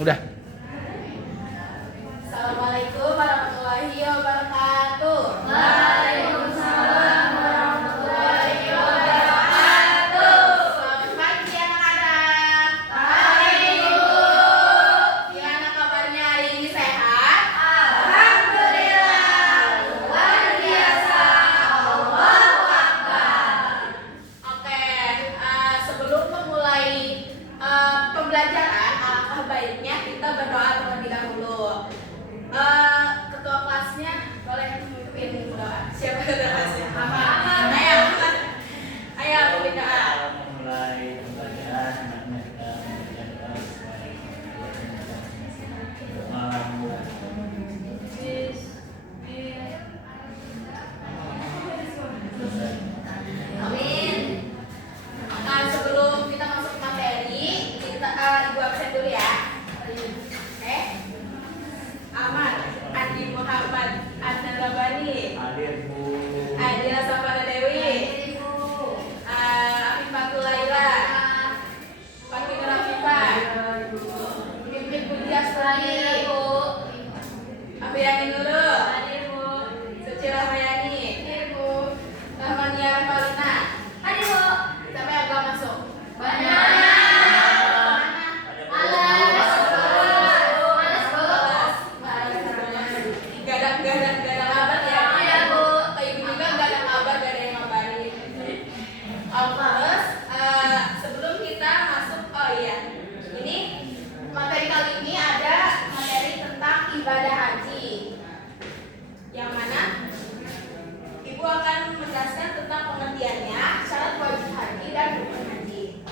Udah. Assalamualaikum warahmatullahi wabarakatuh. Waalaikumsalam warahmatullahi wabarakatuh. Selamat pagi anak-anak. Pagi, Bu. Gimana kabarnya hari ini, sehat? Alhamdulillah, luar biasa. Allahu Akbar. Oke, sebelum memulai pembelajaran, alangkah baiknya kita berdoa terlebih dahulu. Ketua kelasnya boleh memimpin doa. Siapa ketua kelasnya? Ayo memimpin doa. Mulai pembelajaran, hendaknya kita membaca doa sesuai malam. Amin. Nah, sebelum kita masuk ke materi, kita Ibu absen dulu ya. Oke. Aman. Andi Muhammad Adnan Rabani. Hadir, Bu. Adila Sapana Dewi. Afifatul Laila. Fatimah Rafifah. Pimpin Puji Astrani. Afiani Nurul. Suci Rahmayani. Rahmania Ramalina. Sampai agak masuk. Gak ada kabar ya. Kayak gini kan gak ada kabar, gak ada yang ngabarin. Terus sebelum kita masuk, ini materi kali ini ada materi tentang ibadah haji, yang mana Ibu akan menjelaskan tentang pengertiannya, syarat wajib haji dan rukun haji.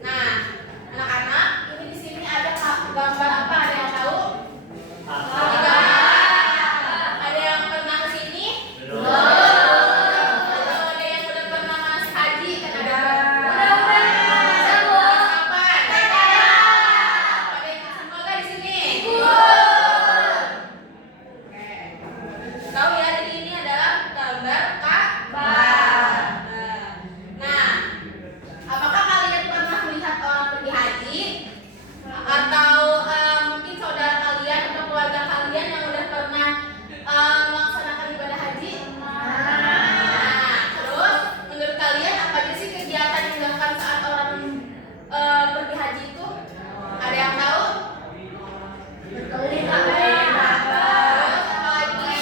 Nah, anak-anak, ini di sini ada gambar apa? Ada yang tahu? Ada yang pernah ke sini? Atau ada yang udah pernah manasik haji? Kan ada. Kapan? Pada ikut semua kan di sini? Oke. Tahu ya, jadi ini adalah gambar Ka'bah. Nah, apakah kalian pernah melihat orang pergi haji? Atau mungkin saudara kalian atau keluarga kalian yang udah pernah melaksanakan ibadah haji? Nah, terus menurut kalian apa aja sih kegiatan yang dilakukan saat orang pergi haji itu? Ada yang tahu? Terus apa lagi?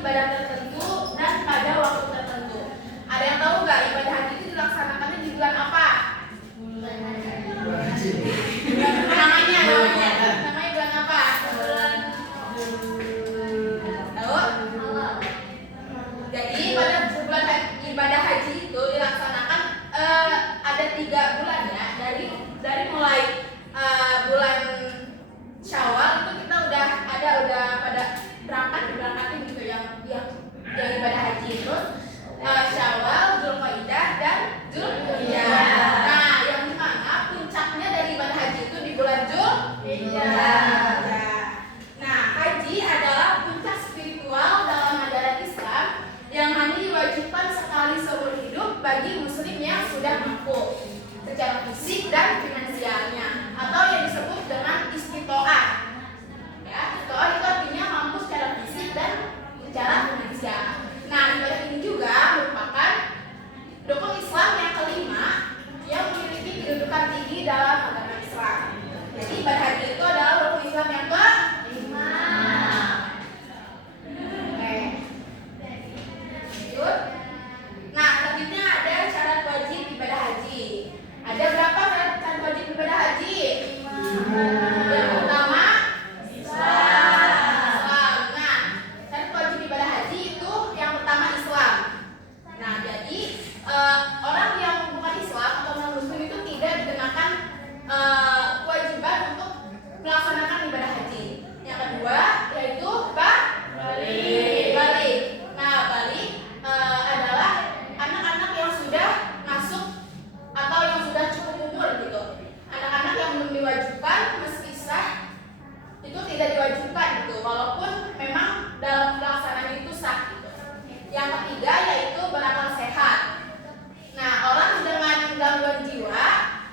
ibadah tertentu dan pada waktu tertentu. Ada yang tahu nggak ibadah haji itu dilaksanakannya di bulan apa? Namanya bulan apa? Tahu? Jadi pada bulan ibadah haji itu dilaksanakan ada 3 bulan ya, dari mulai bulan Syawal itu kita udah pada diberangkatin gitu yang ibadah haji. Terus Syawal, Dzulqa'dah dan Dzulhijjah. Nah, yang mana puncaknya dari ibadah haji itu di bulan Dzulhijjah. Nah, haji adalah puncak spiritual dalam ajaran Islam yang hanya diwajibkan sekali seumur hidup bagi muslim yang sudah mampu secara fisik dan finansialnya, atau yang disebut dengan istitoah. Ya, istitoah itu artinya mampu secara fisik dan secara finansial. Nah, ibadah ini juga merupakan rukun Islam yang kelima yang memiliki kedudukan tinggi dalam agama Islam. Jadi ibadah haji itu adalah rukun Islam yang kelima. Oke. Lanjut. Nah, selanjutnya ada syarat wajib ibadah haji. Ada berapa syarat wajib ibadah haji? Yang pertama, Islam. Nah, syarat wajib ibadah haji itu yang pertama Islam. Nah, jadi orang yang bukan Islam atau non-Muslim itu tidak dikenakan kewajiban untuk melaksanakan ibadah haji. Yang kedua yaitu balik. Nah, balik adalah anak-anak yang sudah masuk atau yang sudah cukup umur gitu. Anak-anak yang belum diwajibkan meski sah itu tidak diwajibkan gitu, walaupun memang dalam pelaksanaan itu sah gitu. Yang ketiga yaitu berakal sehat. Nah, orang dengan gangguan jiwa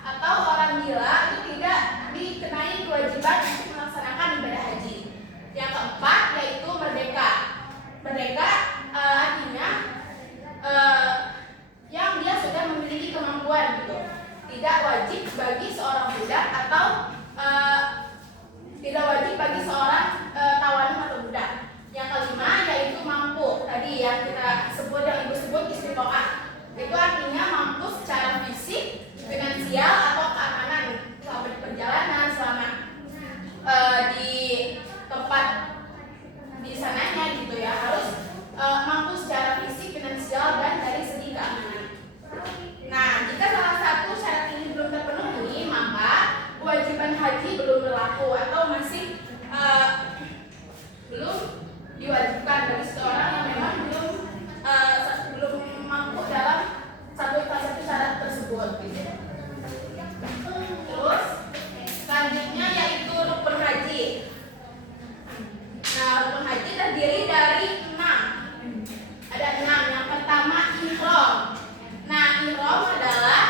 atau orang gila itu tidak dikenai kewajiban untuk melaksanakan ibadah haji. Yang keempat yaitu merdeka. Merdeka artinya yang dia sudah memiliki kemampuan gitu. Tidak wajib bagi seorang budak atau tidak wajib bagi seorang tawanan atau budak. Yang kelima yaitu mampu. Tadi yang kita sebut, yang ibu sebut istitoah. Itu artinya mampu secara fisik, finansial atau keamanan selama di perjalanan, selama di tempat di sananya gitu ya, harus mampu secara fisik, finansial dan dari segi keamanan. Nah, jika salah satu syarat ini belum terpenuhi, maka kewajiban haji belum berlaku atau masih belum diwajibkan bagi seorang yang memang belum mampu dalam satu syarat tersebut gitu. Terus selanjutnya yaitu rukun haji. Nah, rukun haji terdiri dari 6. Ada 6. Yang pertama ihram. Nah, ihram adalah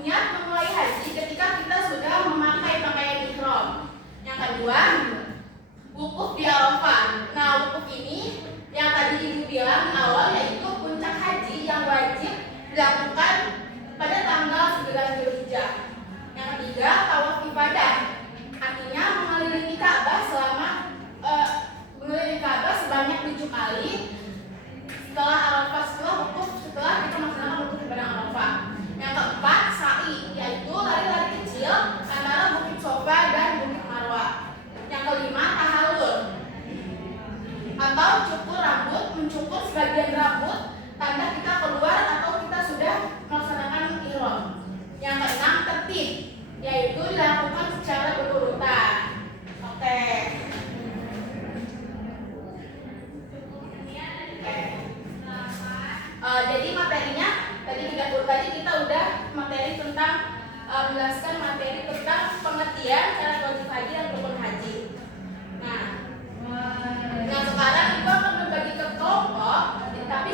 niat memulai haji ketika kita sudah memakai pakaian ihram. Yang kedua, wukuf di Arafah. Nah, wukuf ini yang tadi ibu bilang di awal yaitu puncak haji yang wajib dilakukan pada tanggal 9 Dzulhijjah. Yang ketiga, tawaf ibadah. Artinya mengelilingi Ka'bah sebanyak 7 kali setelah Arafah, setelah wukuf, setelah kita melaksanakan wukuf ibadah Arafah. Yang keempat, sa'i, yaitu lari-lari kecil antara Bukit Sofa dan Bukit Marwah. Yang kelima, tahallul atau cukur rambut, mencukur sebagian rambut tanda kita keluar atau kita sudah melaksanakan ihram. Yang keenam, tertib, yaitu dilakukan secara berurutan. Oke. Jadi materinya tadi kita udah materi tentang menjelaskan materi tentang pengertian syarat wajib haji dan rukun haji. Nah, sekarang ibu akan berbagi ke kelompok. Tapi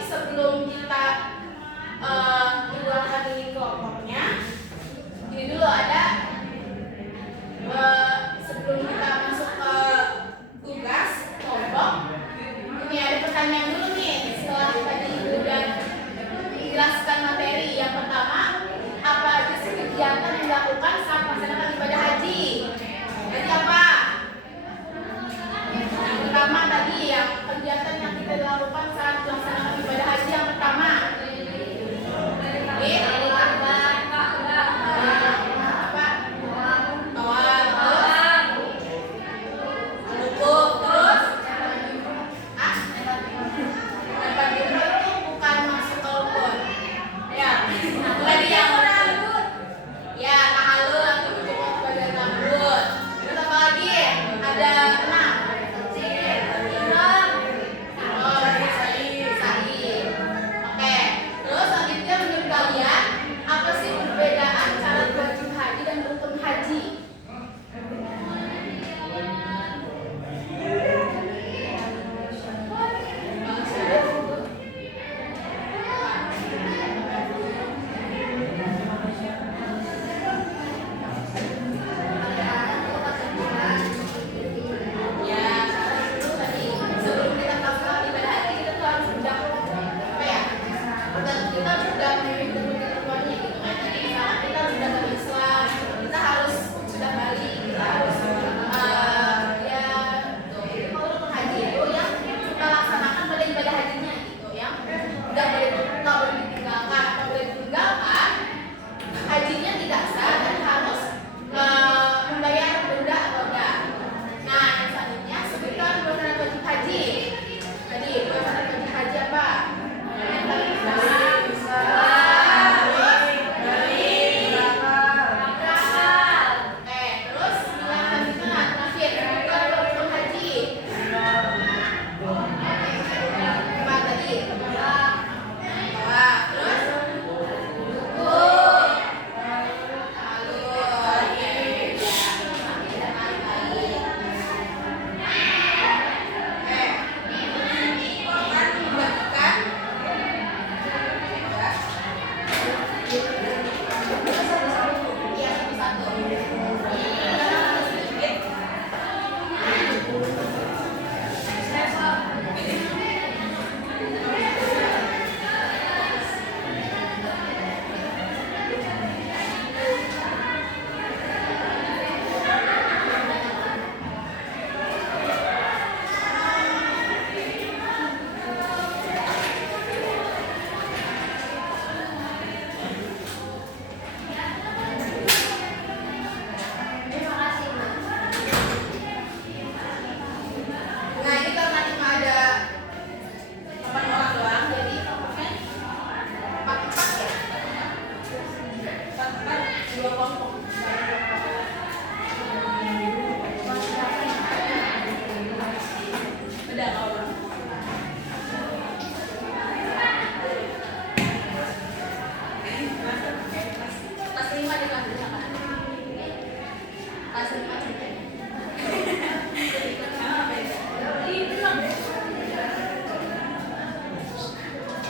sebelum kita ibu akan ini kelompoknya, ini dulu ada sebelum kita masuk ke tugas kelompok. Ini ada pertanyaan dulu nih setelah tadi ibu udah menjelaskan materi. Yang pertama, apa aja sih kegiatan yang dilakukan saat melaksanakan ibadah haji?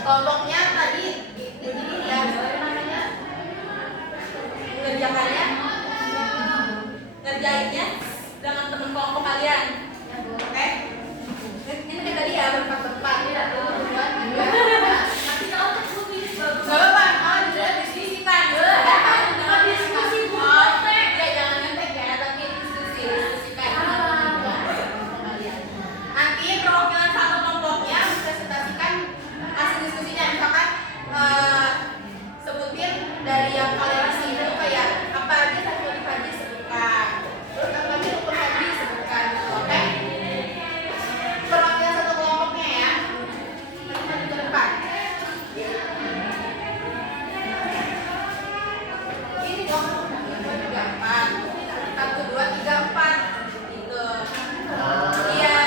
Kelompoknya tadi ini ya namanya ngerjainnya dengan teman kelompok kalian. Oke? Ini kayak tadi ya berempat-empat. Nanti kalau tulis bagus. Gak apa-apa, kalau diskusikan. Jangan diskusi nyontek. Ya jangan nyontek ya, tapi diskusikan. Nanti perwakilan satu kelompoknya presentasikan hasil diskusinya. Misalkan sebutin dari yang kalian isi itu kayak apa aja satu Haji sebutkan. Terus apa aja Rukun Haji sebutkan. Oke? Perwakilan satu kelompoknya ya. Maju ke depan. Ini kelompok 1, 2, 3, 4. 1, 2, 3, 4. Gitu. Iya.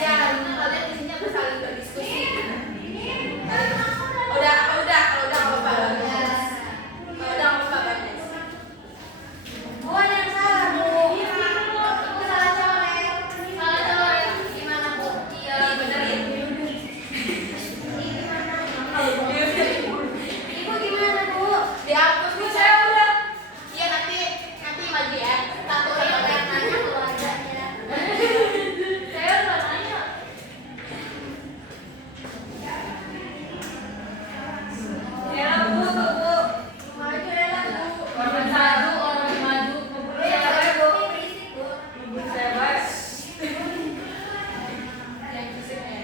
Ya, harusnya kalian di sini harus saling berdiskusi. Udah, kalau udah nggak apa-apa. Kalau udah nggak apa-apa. Bu, ada yang salah, Bu. Bu salah coret. Salah coret. Gimana, Bu? Iya, Benerin. Ibu gimana, Bu? Dihapus nih saya udah. Iya nanti maju ya. Satu Saya satu udah yang nanya keluarganya. Saya udah nanya. Ya Bu, Bu. Maju ya lah, Bu. Orang maju, orang maju. Ya, Bu. Berisik, Bu. Yang fisik ya.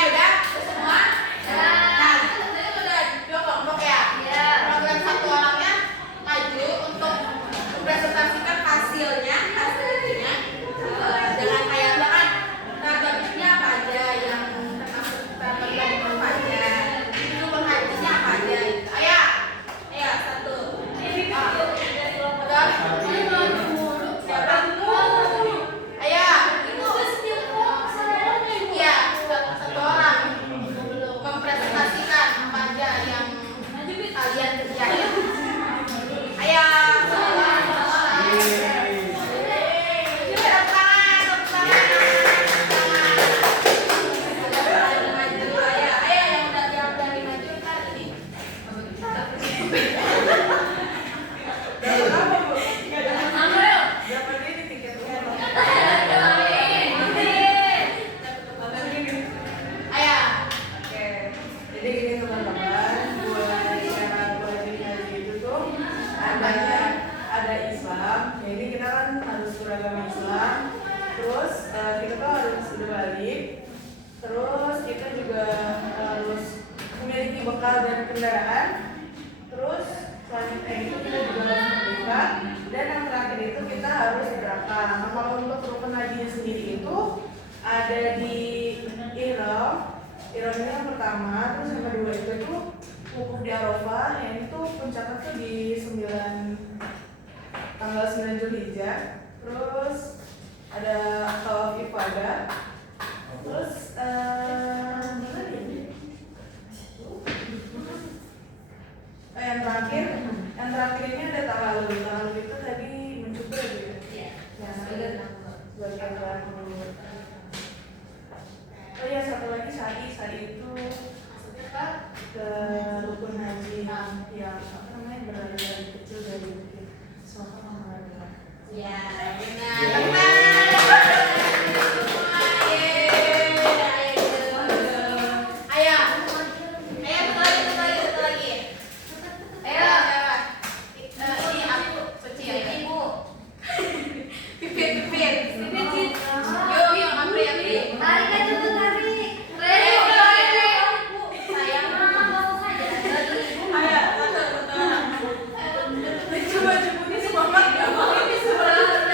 Udah semua? Nah, itu udah 2 kelompok ya. Iya. Program satu orangnya maju untuk mempresentasikan hasilnya dengan kayak misalkan ragam apa aja yang termasuk apa aja, itu hajinya apa aja. Ayo, satu. Udah. Siapa? Ayo, iya, satu orang mempresentasikan apa aja yang kalian kerjain. Ayo, satu orang. Tepuk tangan. Ada maju. Ayo, yang udah berani maju ntar ini. Ayo. Oke, jadi gini teman-teman, buat syarat wajib haji itu tuh ada Islam, jadi kita kan harus beragama Islam, terus kita tuh harus berbalik, terus kita juga harus memiliki bekal dan kendaraan, terus selanjutnya itu kita juga harus menikah, dan yang terakhir itu kita harus berakal. Nah, kalau untuk rukun hajinya sendiri itu ada di Ihram. Ihram ini yang pertama, terus yang kedua itu wukuf di Arafah, yang itu puncaknya tuh di tanggal 9 Zulhijjah. Terus ada tawaf ifadah. Terus mana ini? Yang terakhir ini ada tahalul. Tahalul itu tadi mencukur gitu ya. Yang ada bagian terakhir. Oh iya, satu lagi Sadi itu ke rukun haji yang apa namanya berlari kecil dari bukit Sofa Maharaja. Ya, benar. Ayo, satu lagi. Ayo, ini aku suci ya. Ibu. Pipit. Yuk, Apri. Tarik aja, Bu, tarik. Sayang, Mama, bawa saja. Ayo, satu. Coba ini semangat ya. Ini semangat.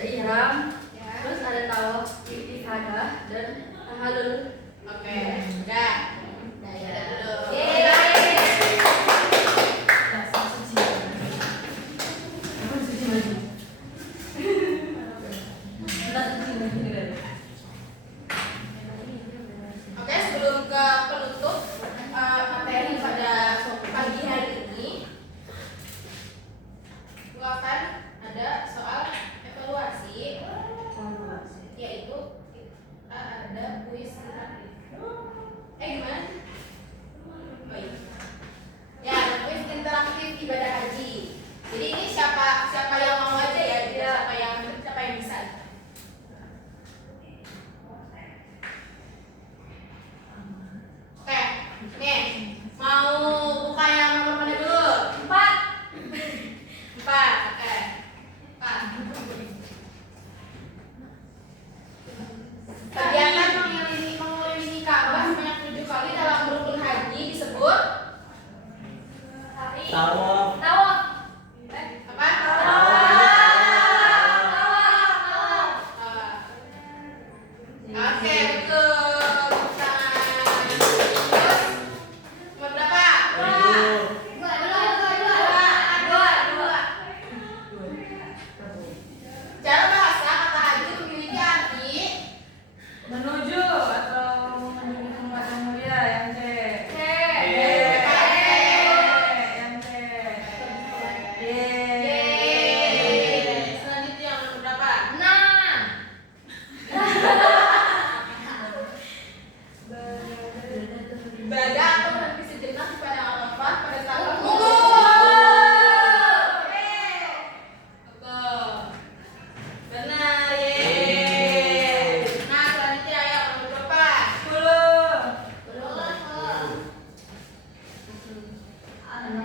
ada ihram, Ya. terus ada tawaf ifadah dan tahallul. Oke, udah. Udah ya dulu. Oke, sebelum ke penutup materi pada pagi hari ini, gua akan ada soal evaluasi, yaitu kita ada kuis interaktif. Gimana? Oh iya. Ya, ada kuis interaktif ibadah haji. Jadi ini siapa yang mau aja ya, siapa yang bisa. Oke, nih mau buka yang nomor mana dulu? 4. 4, oke. 4. Kegiatan mengelilingi Ka'bah sebanyak 7 kali dalam rukun haji disebut Tawaf. Tawaf. apa? Oke, betul. Terus nomor berapa? Dua. Cara bahasa kata haji memiliki arti Menuju atau mengunjungi tempat yang mulia, yang C. Yang C. Selanjutnya yang nomor berapa? 6. Ibadah atau berhenti sejenak di padang Arafah pada tanggal Betul. Benar, Nah, selanjutnya ayo nomor berapa? 10.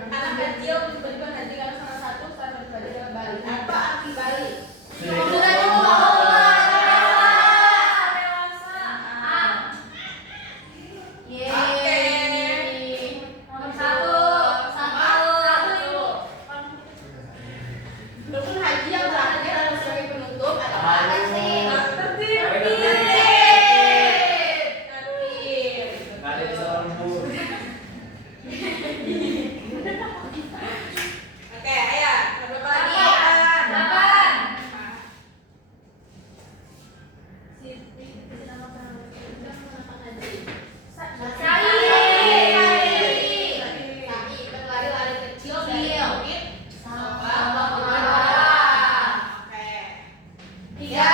Anak kecil tiba-tiba haji karena salah satu saat beribadah Bali. Apa arti Bali? Rukun haji yang terakhir dan sebagai penutup adalah tertib. Nggak ada di soal bu. Oke, ayo, berapa lagi? 8. Berlari-lari kecil dari bukit Safa ke Marwah. Oke. 3.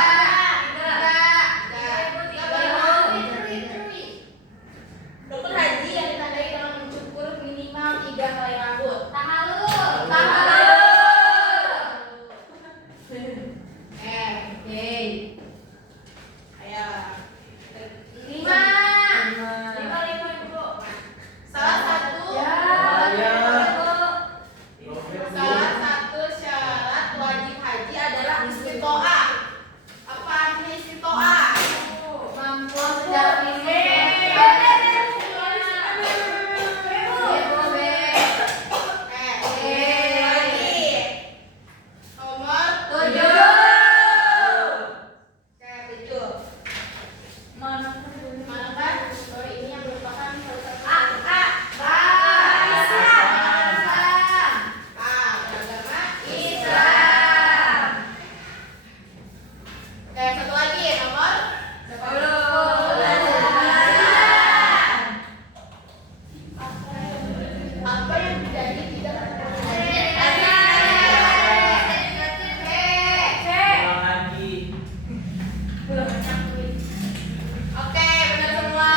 Rukun haji yang ditandai dengan mencukur minimal 3 helai rambut. Ayo. 5. Salah satu syarat wajib haji adalah istiqoah. Apa artinya istiqoah? Mampu secara fisik. Lagi. Nomor 7. Oke, 7. Manakah? Oh, ini yang merupakan salah satu beragama Islam. Oke, satu lagi nomor 10. Apa yang terjadi tidak Pulang lagi. Oke, benar semua.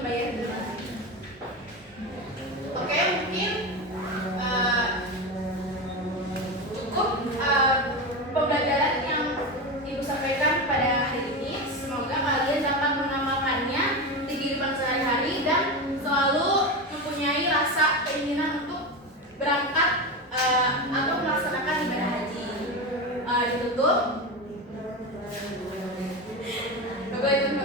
bayar dulu. Oke, mungkin cukup pembelajaran yang Ibu sampaikan pada hari ini. Semoga kalian dapat mengamalkannya di kehidupan sehari-hari dan selalu mempunyai rasa keinginan untuk berangkat atau melaksanakan ibadah haji. Ditutup. Bye-bye.